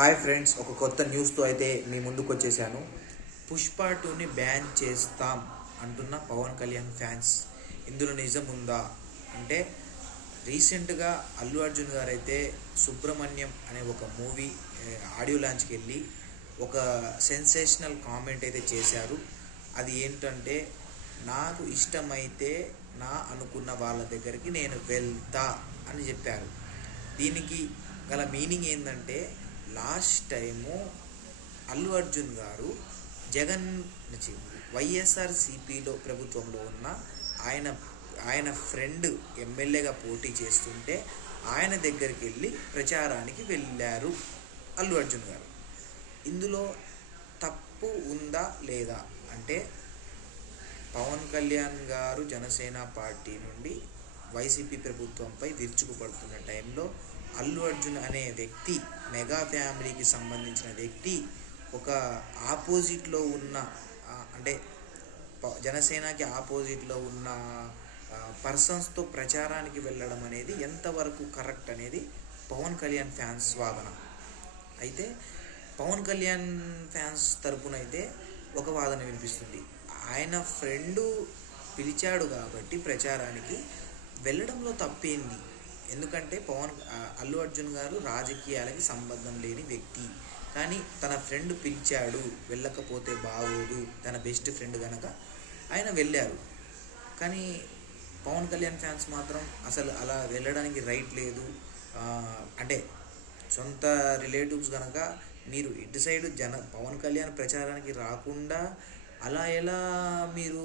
Hi friends ఒక కొత్త న్యూస్తో అయితే మీ ముందుకు వచ్చేసాను పుష్ప టూని బ్యాన్ చేస్తాం అంటున్న పవన్ కళ్యాణ్ ఫ్యాన్స్. ఇందులో నిజం ఉందా? అంటే రీసెంట్గా అల్లు అర్జున్ గారు అయితే సుబ్రహ్మణ్యం అనే ఒక మూవీ ఆడియో లాంచ్కి వెళ్ళి ఒక సెన్సేషనల్ కామెంట్ అయితే చేశారు. అది ఏంటంటే నాకు ఇష్టమైతే నా అనుకున్న వాళ్ళ దగ్గరికి నేను వెళ్తా అని చెప్పారు. దీనికి గల మీనింగ్ ఏంటంటే లాస్ట్ టైము అల్లు అర్జున్ గారు జగన్ వైఎస్ఆర్ సిపిలో ప్రభుత్వంలో ఉన్న ఆయన ఆయన ఫ్రెండ్ ఎమ్మెల్యేగా పోటీ చేస్తుంటే ఆయన దగ్గరికి వెళ్ళి ప్రచారానికి వెళ్ళారు అల్లు అర్జున్ గారు. ఇందులో తప్పు ఉందా లేదా అంటే పవన్ కళ్యాణ్ గారు జనసేన పార్టీ నుండి వైసీపీ ప్రభుత్వంపై విరుచుకుపడుతున్న టైంలో అల్లు అర్జున్ అనే వ్యక్తి మెగా ఫ్యామిలీకి సంబంధించిన వ్యక్తి ఒక ఆపోజిట్లో ఉన్న అంటే జనసేనకి ఆపోజిట్లో ఉన్న పర్సన్స్తో ప్రచారానికి వెళ్ళడం అనేది ఎంతవరకు కరెక్ట్ అనేది పవన్ కళ్యాణ్ ఫ్యాన్స్ వాదన అయితే పవన్ కళ్యాణ్ ఫ్యాన్స్ తరపున అయితే ఒక వాదన వినిపిస్తుంది. ఆయన ఫ్రెండు పిలిచాడు కాబట్టి ప్రచారానికి వెళ్ళడంలో తప్పేంది? ఎందుకంటే పవన్ అల్లు అర్జున్ గారు రాజకీయాలకి సంబంధం లేని వ్యక్తి. కానీ తన ఫ్రెండ్ పిలిచాడు వెళ్ళకపోతే బాగోదు తన బెస్ట్ ఫ్రెండ్ కనుక ఆయన వెళ్ళారు. కానీ పవన్ కళ్యాణ్ ఫ్యాన్స్ మాత్రం అసలు అలా వెళ్ళడానికి రైట్ లేదు. అంటే సొంత రిలేటివ్స్ కనుక మీరు ఇటు సైడ్ జన పవన్ కళ్యాణ్ ప్రచారానికి రాకుండా అలా ఎలా మీరు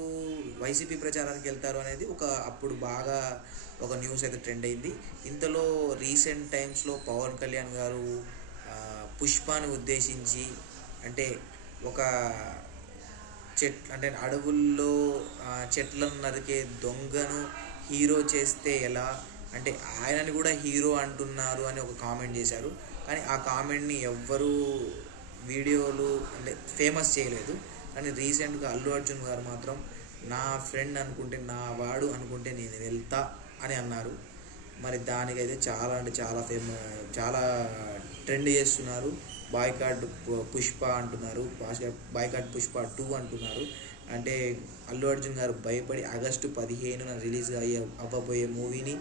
వైసీపీ ప్రచారానికి వెళ్తారు అనేది ఒక అప్పుడు బాగా ఒక న్యూస్ అయితే ట్రెండ్ అయింది. ఇంతలో రీసెంట్ టైమ్స్లో పవన్ కళ్యాణ్ గారు పుష్పాని ఉద్దేశించి అంటే ఒక చెట్ అంటే అడవుల్లో చెట్లను నరికే దొంగను హీరో చేస్తే ఎలా? అంటే ఆయనని కూడా హీరో అంటున్నారు అని ఒక కామెంట్ చేశారు. కానీ ఆ కామెంట్ని ఎవ్వరూ వీడియోలు అంటే ఫేమస్ చేయలేదు. కానీ రీసెంట్గా అల్లు అర్జున్ గారు మాత్రం నా ఫ్రెండ్ అనుకుంటే నా వాడు అనుకుంటే నేను వెళ్తా అని అన్నారు. మరి దానికైతే చాలా అంటే చాలా ఫేమ చాలా ట్రెండ్ చేస్తున్నారు. బాయ్కాట్ పుష్ప అంటున్నారు. బాయ్కాట్ పుష్ప టూ అంటున్నారు. అంటే అల్లు అర్జున్ గారు భయపడి ఆగస్టు పదిహేనున రిలీజ్ అయ్యే అవ్వబోయే మూవీని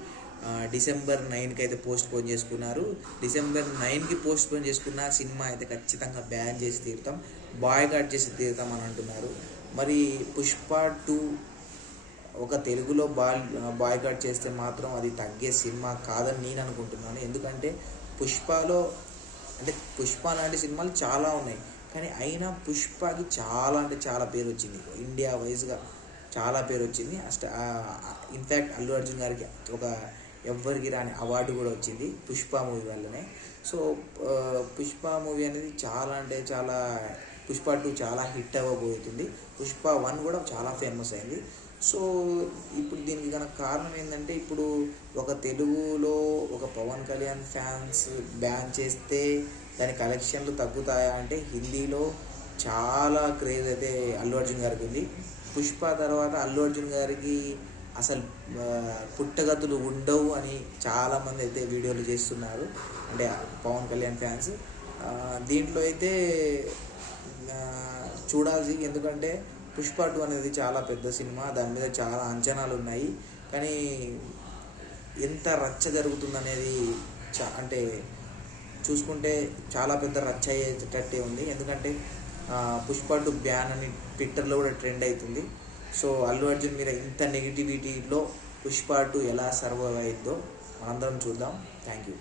డిసెంబర్ నైన్కి అయితే పోస్ట్ పోన్ చేసుకున్నారు. డిసెంబర్ నైన్కి పోస్ట్ పోన్ చేసుకున్న సినిమా అయితే ఖచ్చితంగా బ్యాన్ చేసి తీరుతాం బాయ్కాట్ చేసి తీరుతాం అని అంటున్నారు. మరి పుష్ప టూ ఒక తెలుగులో బాయ్ బాయ్కాట్ చేస్తే మాత్రం అది తగ్గే సినిమా కాదని నేను అనుకుంటున్నాను. ఎందుకంటే పుష్పలో అంటే పుష్ప లాంటి సినిమాలు చాలా ఉన్నాయి. కానీ అయినా పుష్పకి చాలా అంటే చాలా పేరు వచ్చింది. ఇండియా వైజ్గా చాలా పేరు వచ్చింది. అస్ట్ ఇన్ఫ్యాక్ట్ అల్లు అర్జున్ గారికి ఒక ఎవ్వరికి రాని అవార్డు కూడా వచ్చింది పుష్ప మూవీ వల్లనే. సో పుష్ప మూవీ అనేది చాలా అంటే చాలా పుష్ప టూ చాలా హిట్ అవ్వబోతుంది. పుష్ప వన్ కూడా చాలా ఫేమస్ అయింది. సో ఇప్పుడు దీనికి గల కారణం ఏంటంటే ఇప్పుడు ఒక తెలుగులో ఒక పవన్ కళ్యాణ్ ఫ్యాన్స్ బ్యాన్ చేస్తే దాని కలెక్షన్లు తగ్గుతాయా అంటే హిందీలో చాలా క్రేజ్ అయితే అల్లు అర్జున్ గారికి ఉంది. పుష్ప తర్వాత అల్లు అర్జున్ గారికి అసలు పుట్టగతులు ఉండవు అని చాలామంది అయితే వీడియోలు చేస్తున్నారు. అంటే పవన్ కళ్యాణ్ ఫ్యాన్స్. దీంట్లో అయితే చూడాల్సి ఎందుకంటే పుష్ప టూ అనేది చాలా పెద్ద సినిమా. దాని మీద చాలా అంచనాలు ఉన్నాయి. కానీ ఎంత రచ్చ జరుగుతుందనేది చా అంటే చూసుకుంటే చాలా పెద్ద రచ్చ అయ్యేటట్టే ఉంది. ఎందుకంటే పుష్ప టూ బ్యాన్ అని ట్విట్టర్లో కూడా ట్రెండ్ అవుతుంది. సో అల్లు అర్జున్ మీద ఇంత నెగిటివిటీలో పుష్ప టూ ఎలా సర్వైవ్ అయిందో మనందరం చూద్దాం. Thank you